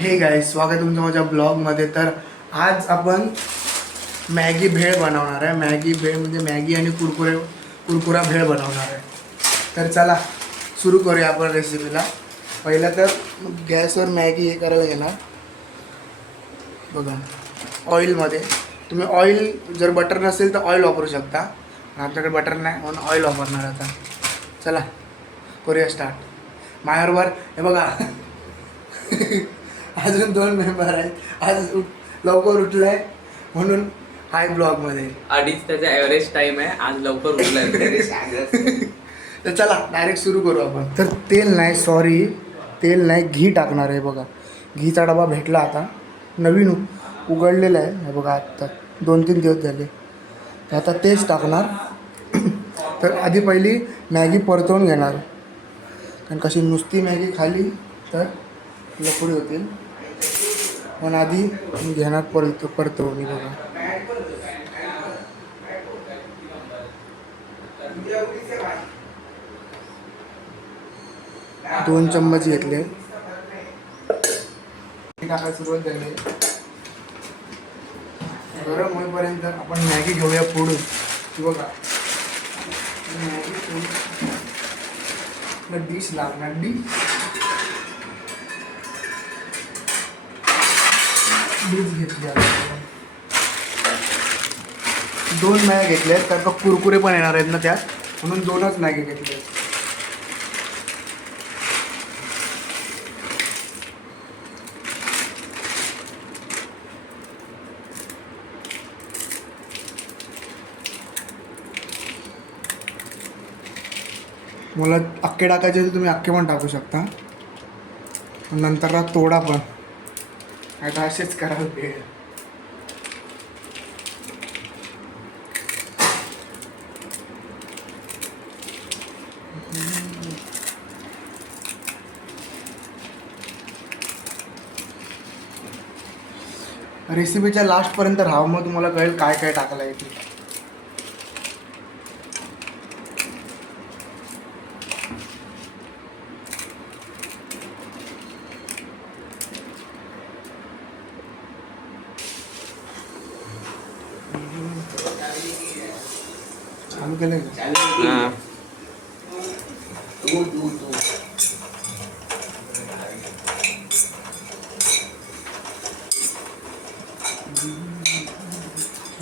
Hey guys, स्वागत आहे तुमचं माझ्या ब्लॉगमध्ये. तर आज आपण मॅगी भेळ बनवणार आहे. मॅगी भेळ म्हणजे मॅगी आणि कुरकुरा भेळ बनवणार आहे. तर चला सुरू करूया आपण रेसिपीला. पहिलं तर गॅसवर मॅगी हे करायला घेणार बघा, ऑइलमध्ये. तुम्ही ऑइल जर बटर नसेल तर ऑइल वापरू शकता. आमच्याकडे बटर नाही म्हणून ऑइल वापरणार आता. चला करूया स्टार्ट. माझ्याबरोबर हे बघा अजून 2 मेंबर आहेत. आज लवकर उठलाय म्हणून हाय ब्लॉगमध्ये. अडीच त्याचा ॲव्हरेज टाइम आहे. आज लवकर उठलाय. तर चला डायरेक्ट सुरू करू आपण. तर तेल नाही घी टाकणार आहे बघा. घीचा डबा भेटला आता, नवीन उघडलेला आहे. हे बघा आत्ता 2-3 दिवस झाले. तर आता तेच टाकणार. तर आधी पहिली मॅगी परतवून घेणार, कारण कशी नुसती मॅगी खाली तर लफडी होतील. पण आधी घेणार परतवून बघा. दोन चम्मच घेतले. टाकायला सुरुवात झाली. गरम होईपर्यंत आपण मॅगी घेऊया फोडून. बघा मॅगी फोडून डिश लागणार. डिश घेतली. 2 मॅगी घेतल्या आहेत, कारण का कुरकुरे पण येणार आहेत ना त्यात, म्हणून 2च मॅगी घेतले. मला अख्खे टाकायचे तर तुम्ही अख्खे पण टाकू शकता. नंतर तोडा पण. आता असेच कराल भेळ. रेसिपीच्या लास्टपर्यंत राहा, मग तुम्हाला कळेल काय काय टाकलं आहे ते. चालू केलं का?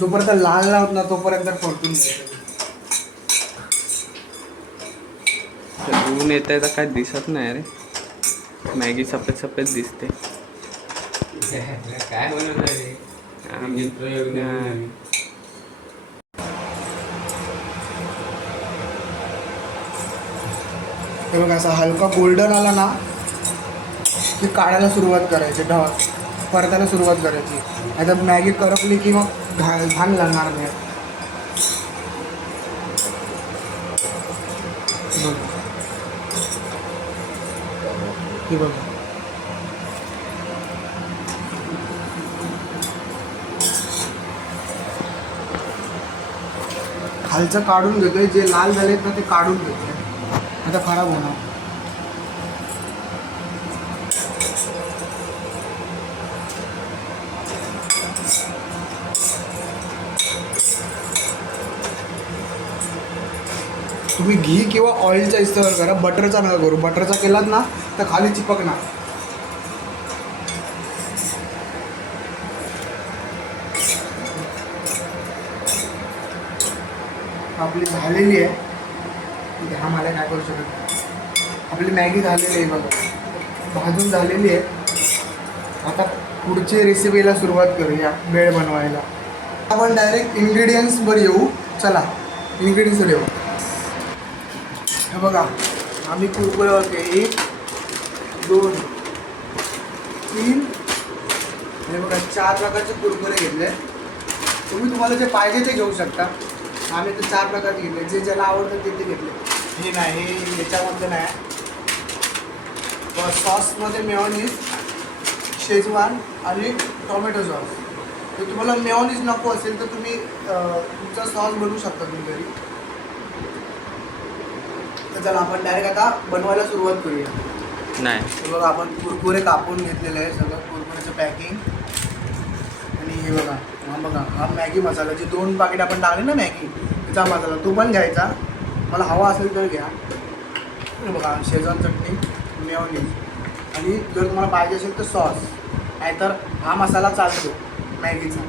जोपर्यंत लाल नाही होत ना तोपर्यंत परतून घ्यायचं. ऊन येत आहे तर काय दिसत नाही रे. मॅगी सफेद सफेद दिसते. काय बनवणार रे? हे बघा, असा हलका गोल्डन आला ना की काढायला सुरुवात करायची, परतायला सुरुवात करायची. आता मॅगी करपली की मग घाण लागणार नाही. हे बघा खालचं काढून घेतोय. जे लाल झालेत ना ते काढून घेतोय. आता खराब होणार. तुम्ही घी किंवा ऑइलचा इस्तेमाल करा, बटरचा नका करू. बटरचा केलात ना तर खाली चिपकणार. आपली झालेली आहे. हा मला काय करू शकत नाही. आपली मॅगी झालेली आहे बघा, भाजून झालेली आहे. आता पुढच्या रेसिपीला सुरुवात करूया भेळ बनवायला. आपण डायरेक्ट इन्ग्रेडियंट्सवर येऊ. चला इन्ग्रेडियंट्सवर येऊ. हे बघा, आम्ही कुरकुरे होते 1 2 3 हे बघा 4 प्रकारचे कुरकुरे घेतले. तुम्हाला जे पाहिजे ते घेऊ शकता. आम्ही ते 4 प्रकारचे घेतले. जे ज्याला आवडतं ते घेतले. हे नाही, हे याच्यामध्ये नाही. सॉसमध्ये मेयोनीज, शेजवान आणि टोमॅटो सॉस. तर तुम्हाला मेयोनीज नको असेल तर तुम्ही तुमचा सॉस बनवू शकता तुम्ही घरी. तर चला आपण डायरेक्ट आता बनवायला सुरुवात करूया. नाही. हे बघा आपण कुरकुरे कापून घेतलेले आहे सगळं कुरकुरेचं पॅकिंग. आणि हे बघा हा मॅगी मसाला जे 2 पाकिट आपण टाकले ना मॅगी त्याचा मसाला तो पण घ्यायचा. मला हवा असेल तर घ्या. हे बघा शेजवान चटणी मेयोनीज आणि जर तुम्हाला पाहिजे असेल तर सॉस. नाहीतर हा मसाला चालतो मॅगीचा.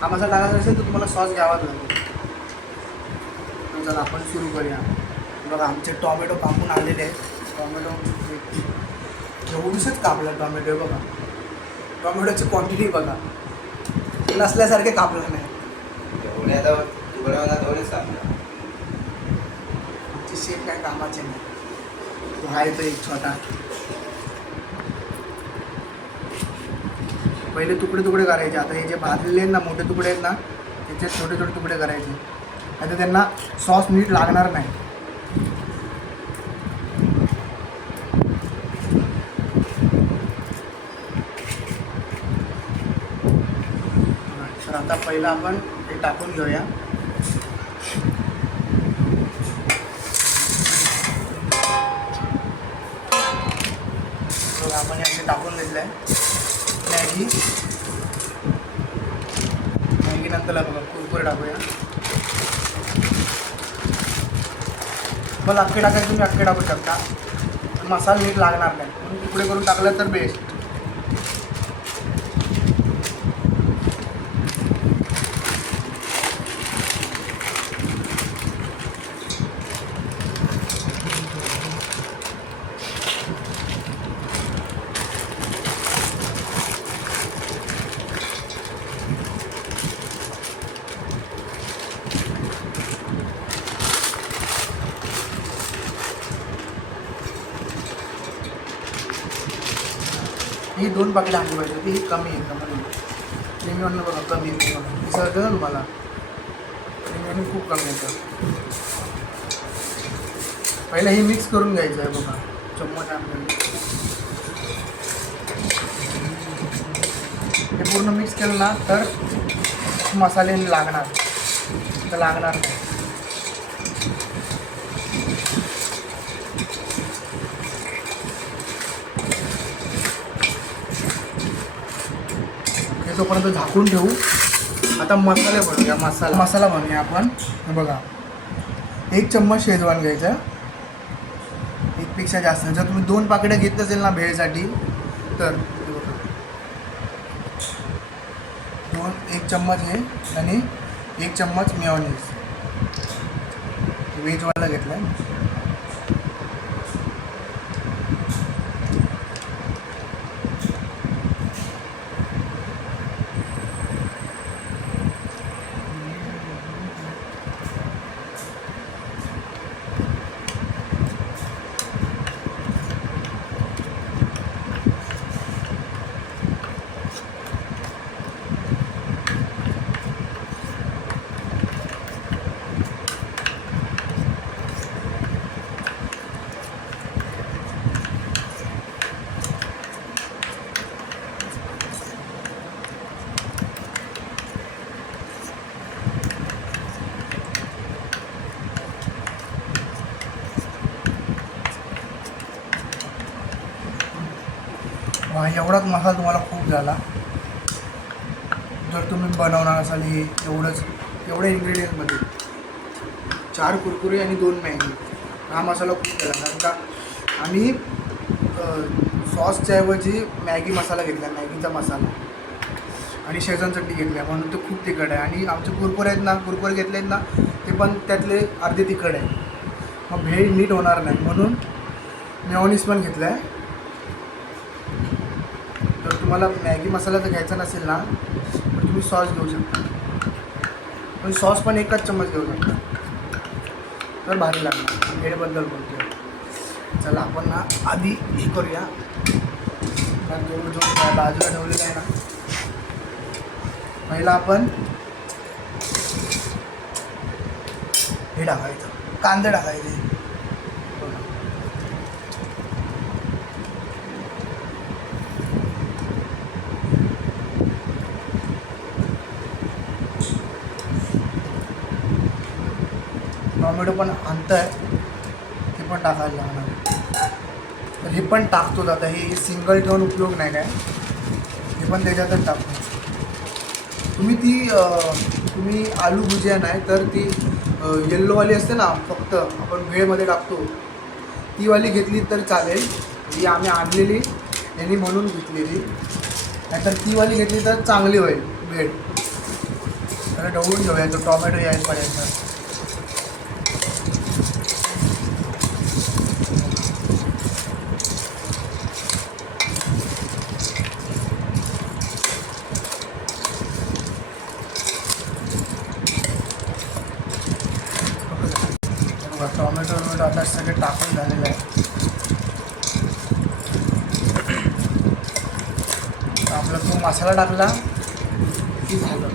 हा मसाला टाकायचा असेल तर तुम्हाला सॉस घ्यावाच लागेल. तर चला आपण सुरू करूया. बघा आमचे टॉमॅटो कापून आलेले आहेत. टॉमॅटो एवढंच कापलं टॉमॅटो. बघा टॉमॅटोची क्वांटिटी बघा नसल्यासारखे कापलं नाही. आमची शेप काय कामाचे नाही. तो आहे तो एक छोटा. पहिले तुकडे तुकडे करायचे. आता हे जे भाजलेले आहेत ना मोठे तुकडे आहेत ना त्याचे छोटे छोटे तुकडे करायचे. आता त्यांना सॉस नीट लागणार नाही. तर आता पहिला आपण हे टाकून घेऊया. आपण याचे टाकून घेतलं आहे मॅगी नंतर बघा कुरकुरे टाकूया. मग अख्खे टाकायचे तुम्ही अख्खे टाकू शकता. मसाला नीट लागणार नाही म्हणून तुकडे करून टाकलं तर बेस्ट. ही 2 पाकिट आणली पाहिजे होती. ही कमी आहे का म्हणून प्रीमियमनं बघा कमी आहे. बघा विसरते ना तुम्हाला प्रीमियम खूप कमी येतं. पहिलं ही मिक्स करून घ्यायचं आहे. बघा चम्मच आणलं हे पूर्ण मिक्स केलं ना तर मसाले लागणार तर लागणार नाही. तोपर्यंत झाकून ठेवू. आता मसाले बनवूया. मसाला बनवूया आपण. बघा 1 चम्मच शेजवान घ्यायचं. 1 पेक्षा जास्त. जर तुम्ही 2 पाकिटं घेत असेल ना भेळसाठी तर 1 चम्मच हे आणि 1 चम्मच मेयोनीज व्हेजवाला घेतला आहे. एवढाच मसाला तुम्हाला खूप झाला. जर तुम्ही बनवणार असाल हे एवढ्या इन्ग्रेडियंटमध्ये 4 कुरकुरे आणि 2 मॅगी हा मसाला खूप केला. कारण का आम्ही सॉसच्या ऐवजी मॅगी मसाला घेतला. मॅगीचा मसाला आणि शेजवान चटणी घेतली म्हणून ते खूप तिखट आहे. आणि आमचे कुरकुरे आहेत ना कुरकुरे घेतले आहेत ना ते पण त्यातले अर्धे तिखट आहे. मग भेळ नीट होणार नाही म्हणून मेयोनीज पण घेतला आहे. जर तुम्हाला मॅगी मसाला जर घ्यायचा नसेल ना तर तुम्ही सॉस घेऊ शकता. पण सॉस पण 1च चम्मच घेऊ शकता तर भारी लागणार. भेळबद्दल बोलतो. चला आपण ना आधी हे करूया. जो बाजूला ठेवलेला आहे ना पहिला आपण हे टाकायचं कांदे टाकायचे. टोमॅटो पण आणतं आहे ते पण टाकायला लागणार. तर हे पण टाकतो आता. हे सिंगल ठेवून उपयोग नाही काय, हे पण त्याच्यातच टाकतो. तुम्ही आलू भुजिया नाही तर ती येल्लोवाली असते ना, फक्त आपण भेळमध्ये टाकतो ती वाली घेतली तर चालेल. ती आम्ही आणलेली यांनी म्हणून घेतलेली, नाहीतर ती वाली घेतली तर चांगली होईल भेळ. तर ढवळून घेऊया तो टॉमॅटो यायपर्यंत. टॉमॅटो आता सगळे टाकून झालेलं आहे. आपला तो मसाला टाकला की झालं.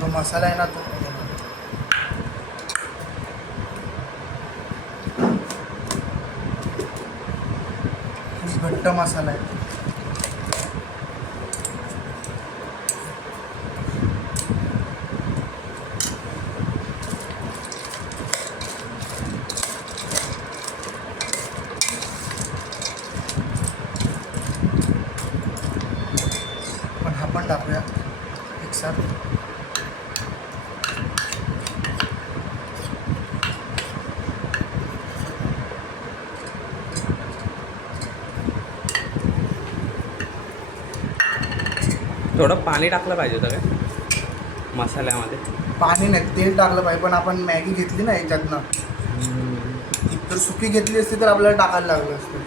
तो मसाला आहे ना, तो घट्ट मसाला आहे. पण हा पण टाकूया एकसाथ. थोडं पाणी टाकलं पाहिजे होतं काय मसाल्यामध्ये? पाणी नाही, तेल टाकलं पाहिजे. पण आपण मॅगी घेतली ना याच्यातनं, तर सुकी घेतली असती तर आपल्याला टाकायला लागलं असतं.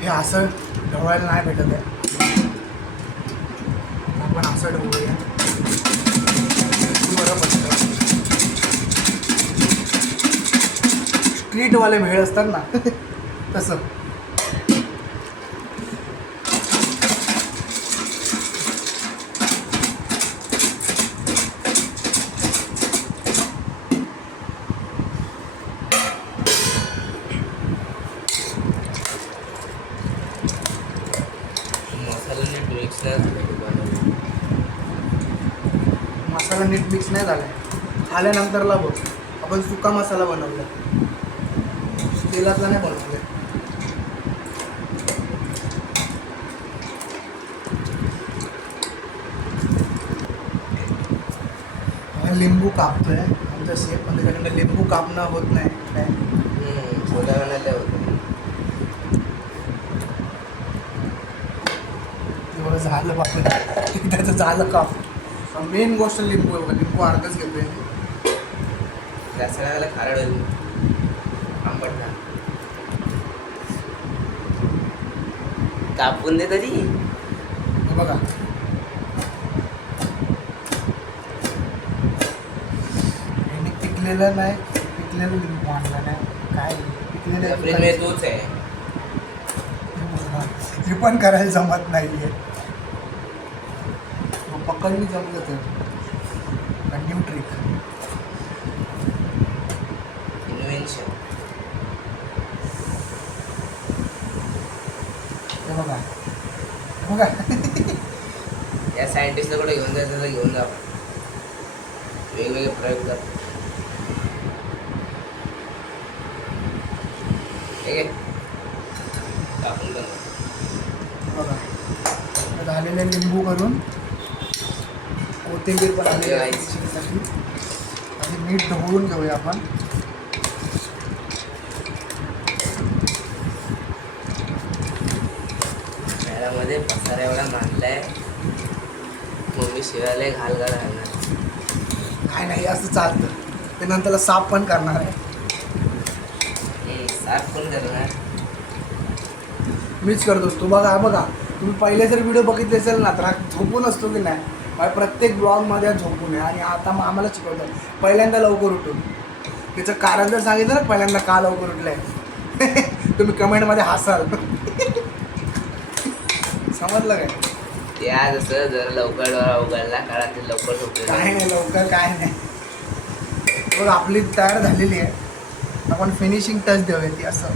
हे असं ढवळायला नाही भेटत आहे, आपण असं ढवळूया. बरं पडतं. स्ट्रीटवाले भेळ असतात ना तसं. मसाला नीट मिक्स नाही झाला आहे. आल्यानंतरला बघ, आपण सुका मसाला बनवला, तेलातला नाही बनवला. लिंबू कापतोय आमच्या सेफ, पण त्याच्याकडे लिंबू कापणं होत नाही काय. एवढं झालं बापरे, त्याचं झालं काप. मेन गोष्ट लिंबू आहे बघा. लिंबू अर्धच घेतोय. रसगुल्ला खारड होईल, आंबट ना. कापून दे तरी. हे बघा, यांनी पिकलेलं नाही, पिकलेलं लिंबू आणलं नाही काय. फ्रीजमध्ये तोच आहे. हे पण करायला जमत नाहीये. पकडली जमलं तर न्यू ट्रिक. इन्व्हेन्शन. हे बघा, हे बघा. या सायंटिस्टला कुठे घेऊन जायचं तर घेऊन जा. वेगवेगळे प्रयोग कर. ठीक आहे, टाकून कर. बघा, झालेले लिंबू करून कोथिंबीर पण आलेली आहे शिजण्यासाठी. आणि मीठ ढवळून घेऊया आपण. घरामध्ये पसारा एवढा मांडलाय, मम्मी शिवायला घाल घालणार. काय नाही, असं चालतं. ते नंतरला साफ पण करणार आहे. साफ कोण करणार? मीच करत असतो. बघा बघा, तुम्ही पहिले जर व्हिडिओ बघितले असेल ना, तर झोपून असतो की नाही. माझ्या प्रत्येक ब्लॉगमध्ये झोपून आहे. आणि आता मग आम्हाला शिकवतात पहिल्यांदा लवकर उठून. त्याचं कारण जर सांगितलं ना, पहिल्यांदा का लवकर उठलं आहे तुम्ही कमेंटमध्ये हसाल. समजलं काय? ते आज असं जरा लवकर डोळा उघडला कारण ते लवकर झोपले काय नाही लवकर काय नाही बघ आपली तयार झालेली आहे. आपण फिनिशिंग टच देऊया ती असं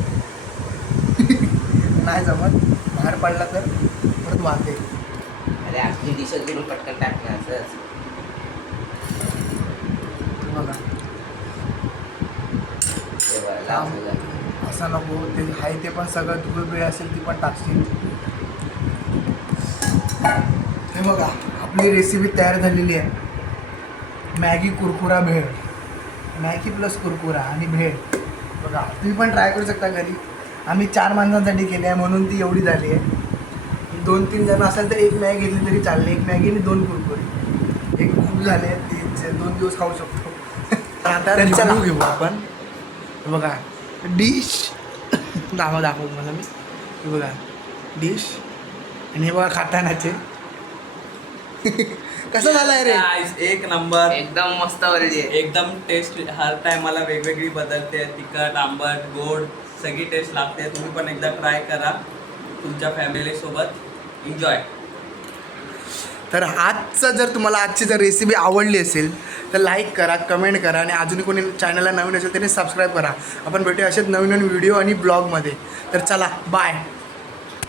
नाही जमत बाहेर पडला तर परत वाहते. अरे आपली डिशच करून पटकन टाकणार असंच. बघा ते बरं, लास्ट झालं. असं नको ते आहे ते पण सगळं धूळ बिळ असेल ती पण टाकशील. हे बघा आपली रेसिपी तयार झालेली आहे. मॅगी कुरकुरा भेळ, मॅगी प्लस कुरकुरा आणि भेळ. बघा तुम्ही पण ट्राय करू शकता घरी. आम्ही 4 माणसांसाठी केली आहे म्हणून ती एवढी झाली आहे. 2-3 जण असेल तर एक मॅगी घेतली तरी चालली. एक मॅगी आणि 2 कुरकुरे एक खूप झाले. ते 2 दिवस खाऊ शकतो. आता रिव्ह्यू घेऊ आपण. हे बघा डिश दाखव मला मी. हे बघा डिश आणि हे बघा खातानाचे कसं झालंय रे. Guys, एक नंबर. एकदम मस्त वरली आहे. एकदम टेस्ट हर टायमाला वेगवेगळी बदलते. तिखट आंबट गोड सगळी टेस्ट लागते. तुम्ही पण एकदा ट्राय करा तुमच्या फॅमिली सोबत. एन्जॉय. तर जर तुम्हाला आजची जर रेसिपी आवडली असेल तर लाईक करा, कमेंट करा आणि अजूनही कोणी चॅनलला नवीन असेल त्याने सबस्क्राईब करा. आपण भेटूया असेच नवीन नवीन व्हिडिओ आणि ब्लॉगमध्ये. तर चला बाय.